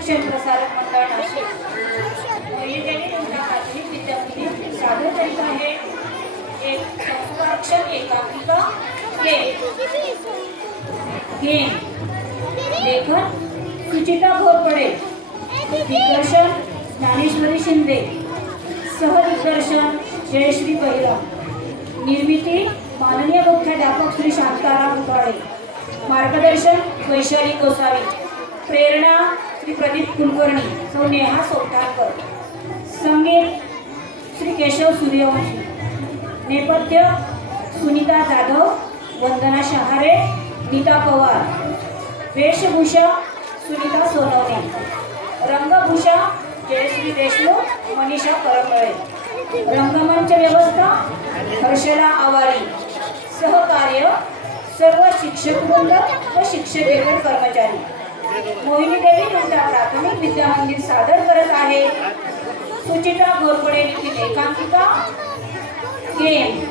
शिक्षण प्रसारक मंडळ नाशिक मोहिनी तुमच्या प्राथमिक विद्यापीठात सादर करीत आहे एक संस्कारक्षम एकांकिका गेम लेखन सुचिता घोरपडे, दिग्दर्शन ज्ञानेश्वरी शिंदे, सहदिग्दर्शन जयश्री बहिरम, निर्मिती माननीय मुख्याध्यापक श्री शांताराम उबाळे, मार्गदर्शन वैशाली गोसावी, प्रेरणा श्री प्रदीप कुलकर्णी, सौ नेहा सोपटाळकर, संगीत श्री केशव सूर्यवंशी, नेपथ्य सुनीता जाधव, वंदना शहारे, नीता पवार, वेशभूषा सुनीता सोनवणे, रंगभूषा जयश्री देशमुख, मनीषा करंबळे, रंगमंच व्यवस्था हर्षला आवारी, सहकार्य सर्व शिक्षकवृंद व शिक्षकेतर कर्मचारी. मोहिनी देवी नंदा प्राथमिक विद्यामंदिर सादर करत आहे सुचिता घोरपडे लिखित एकांकिका गेम.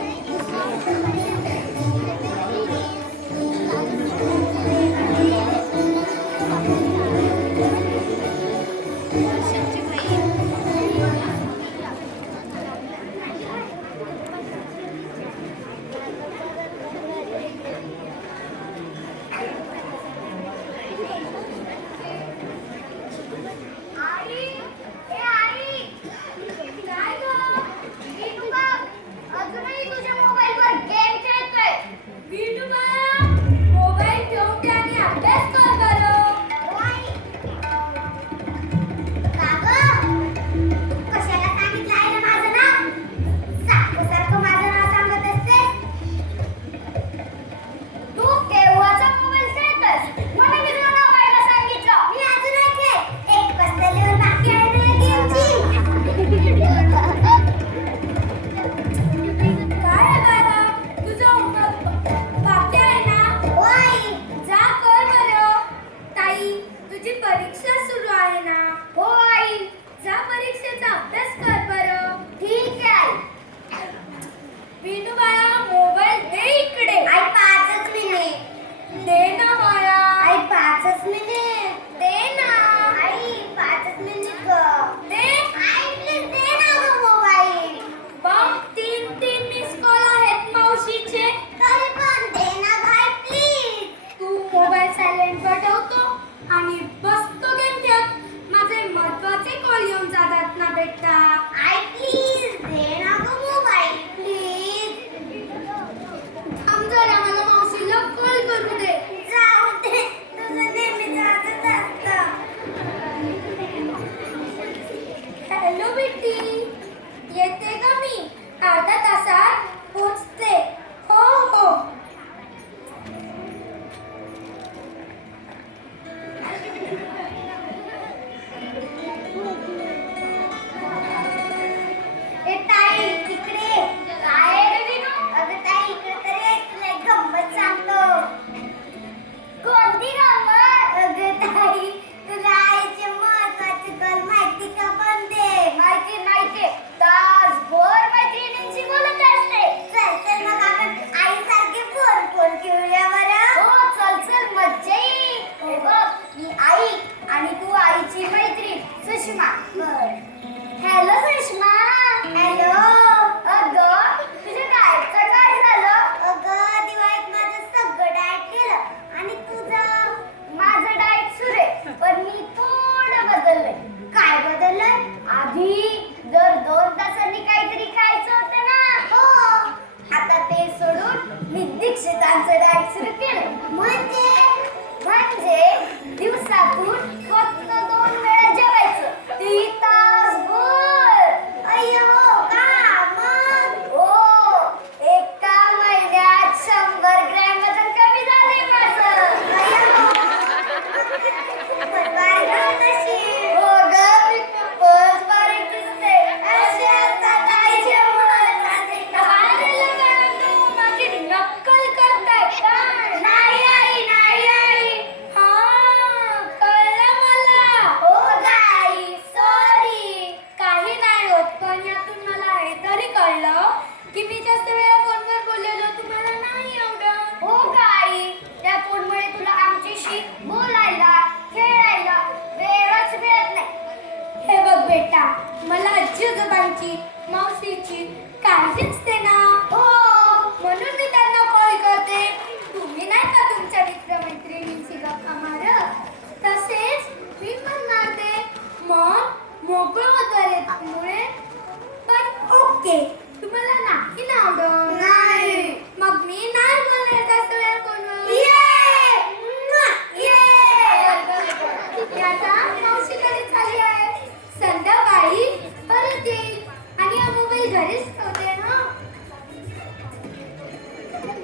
पप्पाची मावशीची काळजी असते ना. हो, म्हणून मी त्यांना कॉल करते. तुम्ही नाही का तुमच्या मित्रमैत्रिणींची गप्पा मारत? तसेच मी पण मारते. मग मोकळं होतं रे मुळे. पण ओके, तुम्हाला नाही ना आवडत? नाही. मग मी नाही बोलणार जास्त वेळ फोनवर. आता मावशीकडे चालली आहे. संध्याकाळी परत येईल आणि हा मोबाईल घरीच ठेवते ना.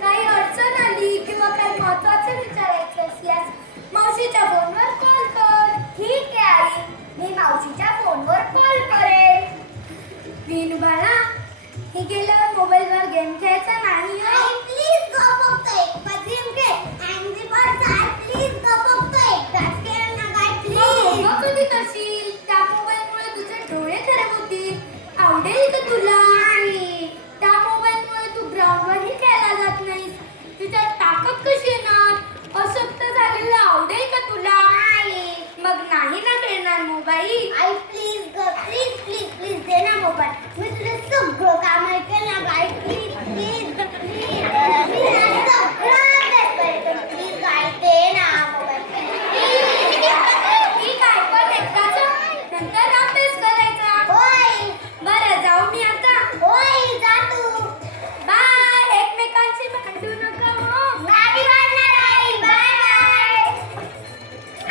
काही अडचण आली किंवा काही महत्त्वाचं विचारायचं असल्यास मावशीच्या फोनवर कॉल कर. ठीक आहे आई, मी मावशीच्या फोनवर कॉल करेन. विनू बाळा, हे गेल्यावर मोबाईलवर गेम खेळायचा नाही. प्लीज गो बघतोय. गेम खेळ. Angry birds I please go बघतोय. खेळ ना काय प्लीज. मग कधी करशील? त्या मोबाईलमुळे तुझे डोळे खराब होतील. आवडेल का तुला? नाही. त्या मोबाईलमुळे तू ग्राउंडवरही खेळायला जात नाहीस. तुझ्यात ताकद कशी येणार? अशक्त झालेलं आवडेल का तुला? नाही. मग नाही ना खेळणार मोबाईल? आई प्लीज ग, प्लीज प्लीज प्लीज दे ना मोबाईल. मी तुझं सगळं काम ऐकेल ना गाई. प्लीज प्लीज प्लीज प्लीज गाई दे ना मोबाईल. ठीक आहे, पण एकदाच नंतर अभ्यास करायचा. होय. बरं, जाऊ मी आता. होय, जा तू. बाय. एकमेकांशी भांडू नका. हो, नाही भांडणार आई. Bye bye.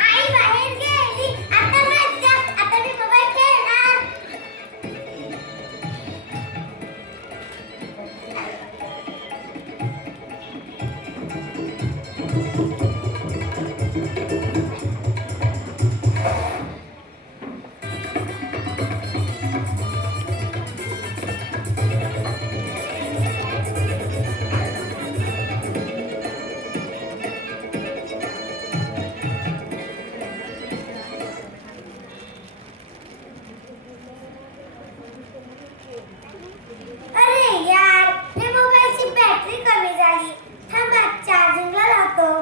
आई बाहेर गेली. आता मज्जा. आता मी मोबाईल खेळणार. अरे यार, हे मोबाईलची बॅटरी कमी झाली. थांबा, चार्जिंगला लावतो.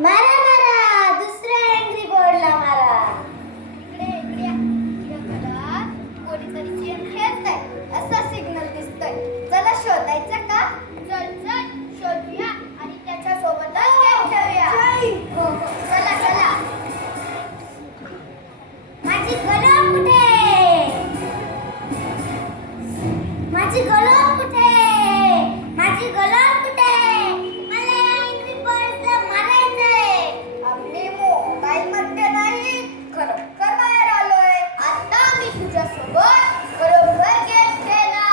मारा मारा, दुसऱ्या एंग्री बर्डला मारा. इकडे कोणीतरी गेम खेळतंय असा सिग्नल दिसतोय. चला शोधायचं का? चल चल शोधूया आणि त्याच्या सोबतच गेम खेळूया. हो हो चला चला. माझी कलम कुठे? माझी कलम कुठे? माझी कलम कुठे? मला एंग्री बर्डला मारायचंय. आम्ही मोबाईलमध्ये नाही खरोखर बाहेर आलोय. आता मी तुझ्यासोबत खरोखर गेम खेळणार.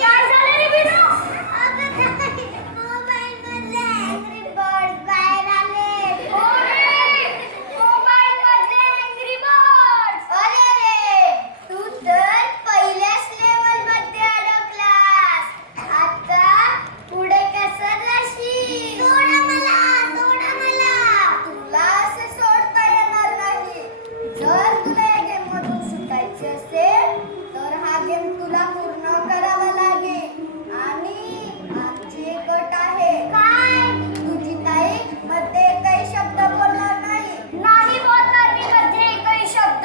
काय झालं रे बिनू? मोबाईलमधले एंग्री बर्ड बाहेर आले. मोबाईलमधले एंग्री बर्ड. अरे रे तू तर पहिल्याच लेवलमध्ये अडकलास. आता पुढे कसं जाशील? सोडा मला, सोडा मला. तुला असं सोडता येणार नाही. जर तुला या गेम मधून सुटायचे असेल तर हा गेम तुला पूर्ण करावा लागेल. आणि आमची एक अट आहे. काय? तुझी ताई मध्ये काही शब्द बोलणार नाही. नाही बोलणार मी मध्ये काही शब्द.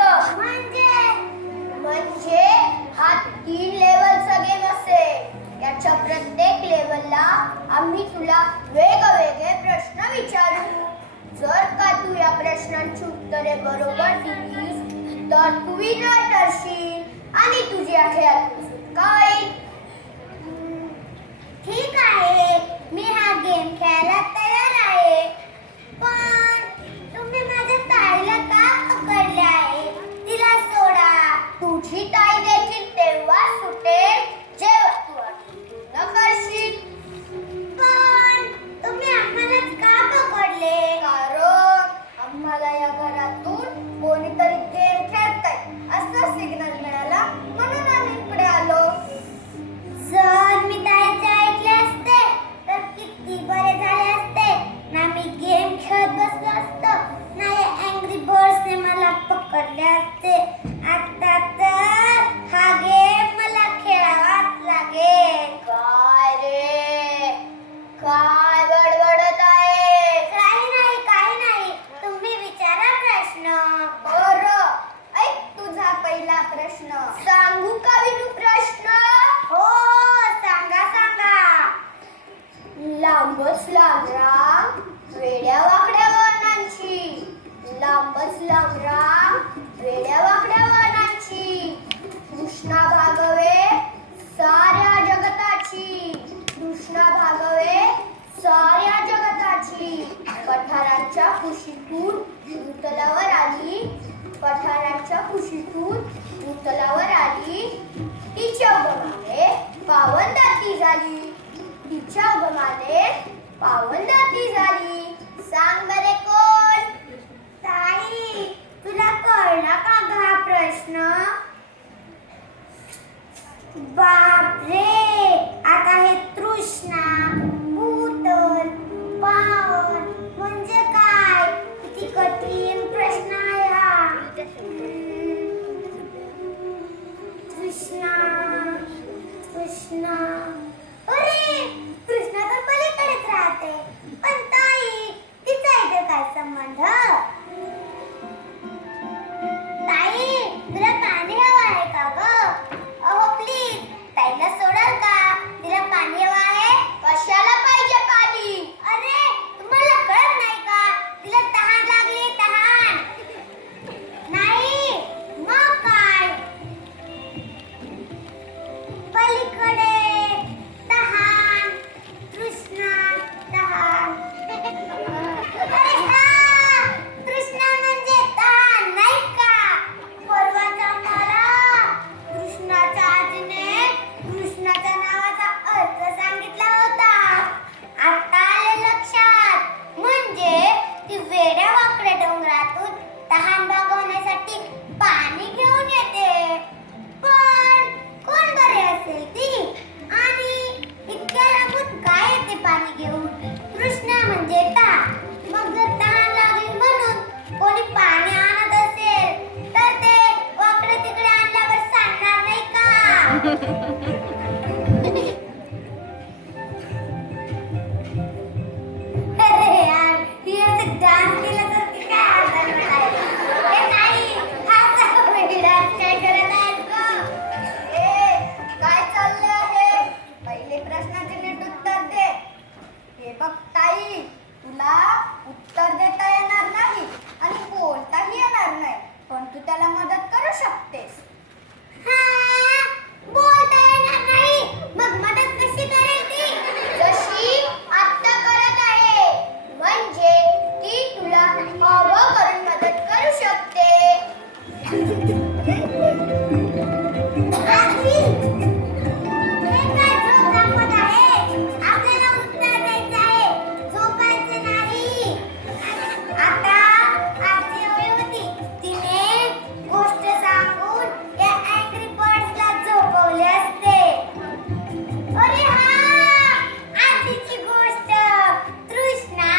म्हणजे हा 3 लेवलचा गेम असेल. याच्या प्रत्येक लेवलला आम्ही तुला वेगवेगळे प्रश्न विचारू. जर का तू या प्रश्नांची उत्तरे बरोबर दिलीस तर तू विनर ठरशील आणि तुझी या खेळातून सुटका होईल. ठीक आहे, मी हा गेम खेळायला तयार आहे. पण तुम्ही माझ्या ताईला का पकडले आहे? तिला सोडा. तुझी ताई देखील तेव्हा सुटेल जेव्हा तू पूर्ण करशील. पण तुम्ही आम्हालाच का पकडले? कारण आम्हाला या घरातून कोणीतरी गेम खेळतंय असा सिग्नल मिळाला म्हणून आम्ही इकडे आलो. जर मी ताईचे ऐकले असते तर किती बरे झाले असते. ना मी गेम खेळत बसलो असतो ना या एंग्री बर्ड्सने मला पकडले असते. आता तर हा गेम मला खेळावाच लागेल. काय रे? काय बडबडत आहे? काही नाही. तुम्ही विचारा प्रश्न. बरं ऐक तुझा पहिला प्रश्न. सांगू का विनू प्रश्न? हो सांगा सांगा. लांबच लांब रांग वेड्या वाकड्या वळणांची. लांबच लांब रांग वेड्या वाकड्या वळणांची. कृष्णा भागवे साऱ्या जगताची. कृष्णा भागवे साऱ्या जगताची. पठारांच्या कुशीतून भूतलावर आली. पठारांच्या कुशीतून भूतलावर आली. तिच्या उगमाने पावनदाती झाली. तिच्या उगमाने पावनदाती झाली. सांग बरे कोण? ताई तुला कळला का हा प्रश्न? बापरे, आता हे तृष्णा भूतल पावन म्हणजे काय? किती कठीण प्रश्न आहे हा. तृष्णा तृष्णा. अरे तृष्णा तर पलीकडेच राहते. पण ताई तिचा इथे काय संबंध? पण तू त्याला मदत करू शकतेस. बोलता येणार नाही, मग मदत कशी करेल ती? जशी आता करत आहे, म्हणजे ती तुला हवं करून मदत करू शकते. हे काय झोप दाखवत आहे? आपल्याला उत्तर द्यायचं आहे, झोपायचं नाही. आता आजी हवी होती, तिने गोष्ट सांगून या अँग्री बर्ड्सला झोपवले असते. अरे हा, आजीची गोष्ट. तृष्णा,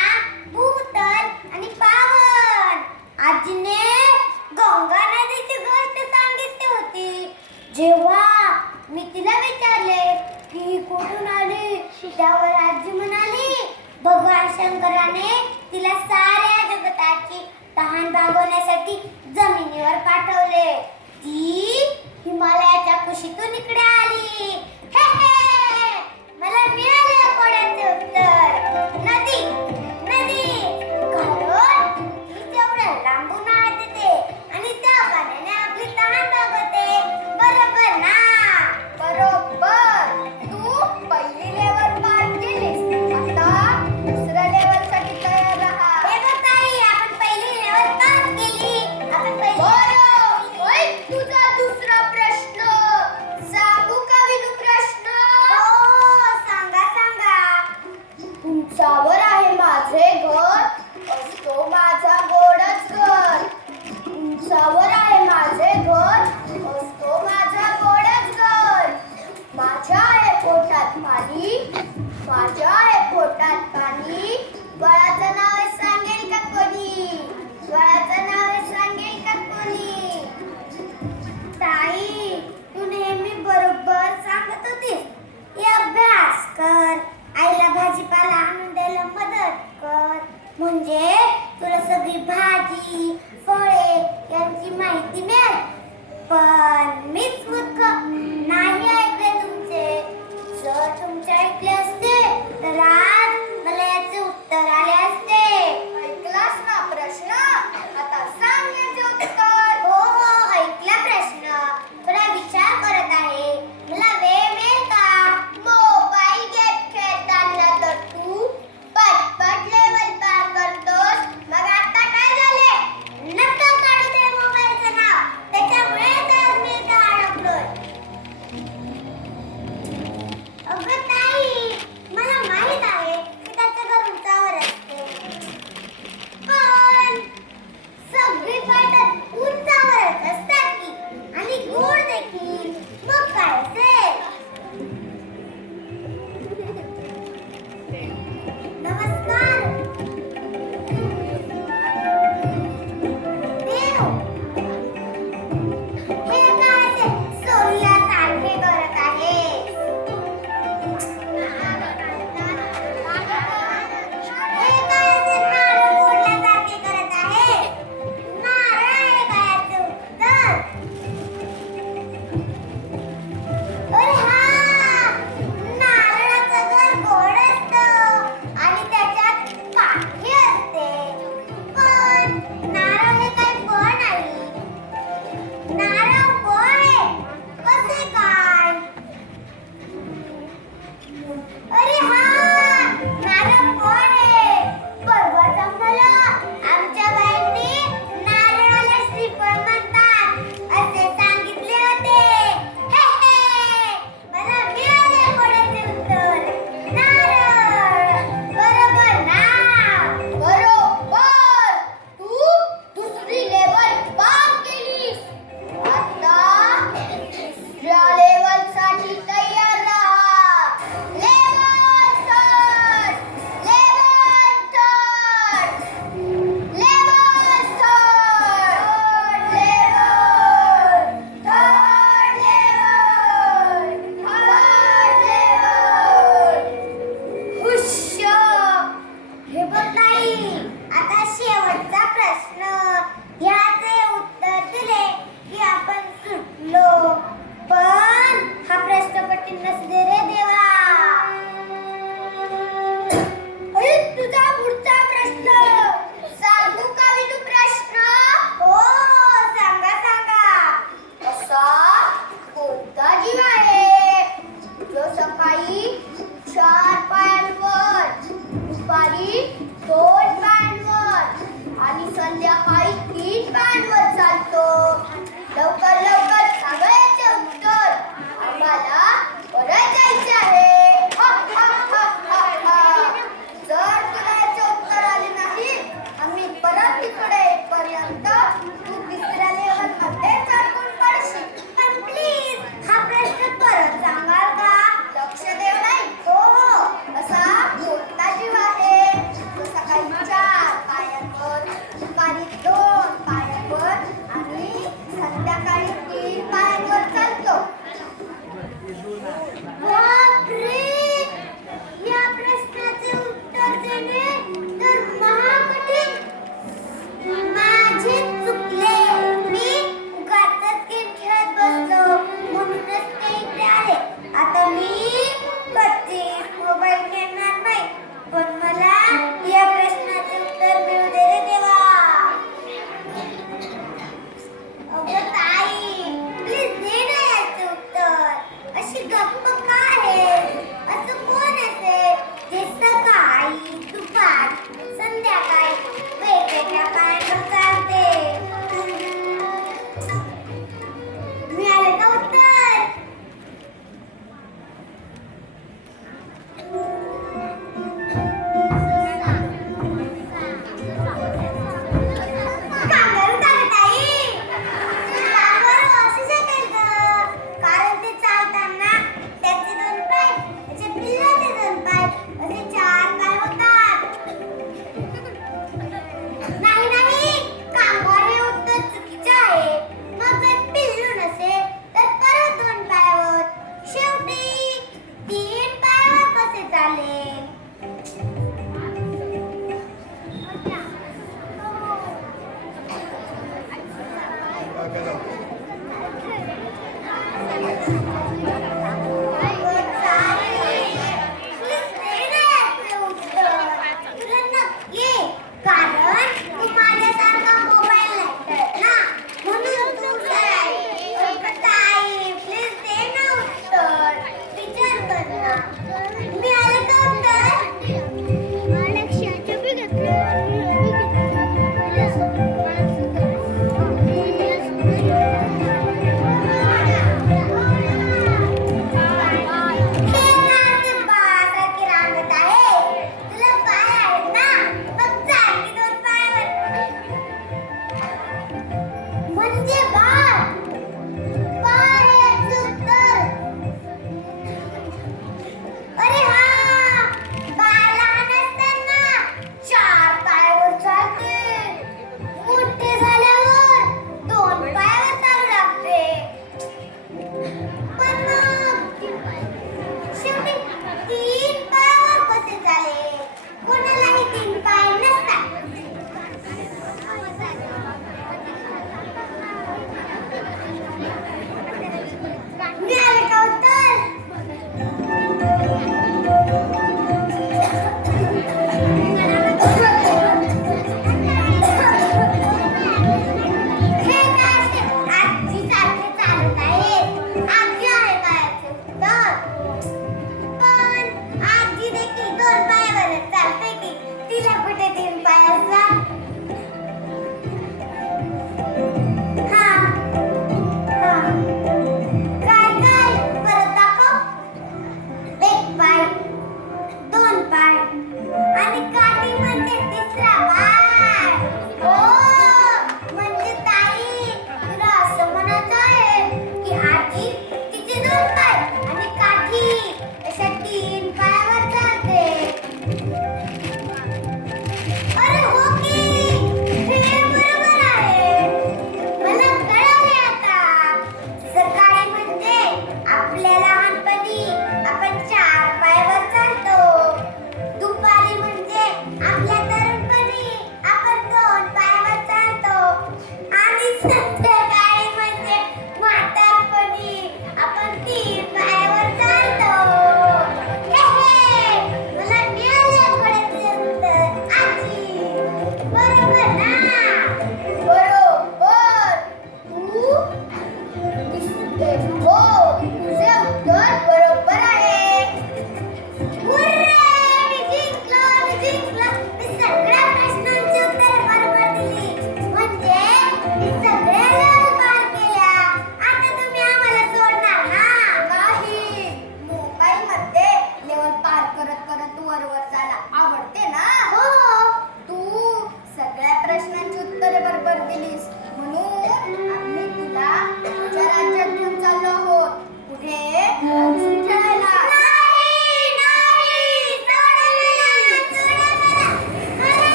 भूतल आणि पावन. आजीने गंगा नदीची गोष्ट सांगितली होती. जेव्हा मी तिला विचारले की ही कुठून आली, त्यावर आजी म्हणाली, भगवान शंकराने तिला साऱ्या जगताची तहान भागवण्यासाठी जमिनीवर पाठवले. ती हिमालयाच्या कुशीतून इकडे आली. हे हे, मला मिळाले कोड्याचे उत्तर. नदी नदी, कारण ती जेवढं लांबून वाहत येते आणि त्या पाण्याने आपली तहान भागवते. बरोबर ना? बरोबर. तू पहिली लेवल पार केलीस, आता दुसऱ्या लेवलसाठी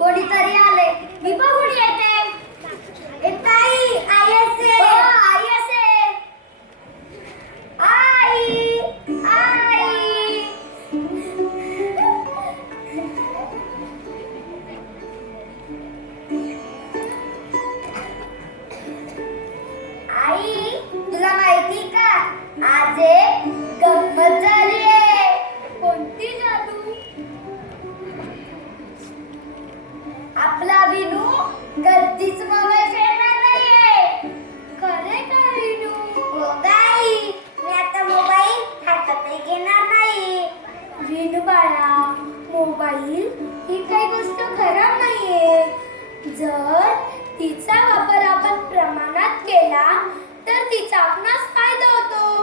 कोणीतरी आले मी बघून येते. तिचा वापर आपण प्रमाणात केला तर तिचा आपणास फायदा होतो.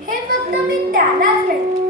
हे फक्त मी त्यालाच नाही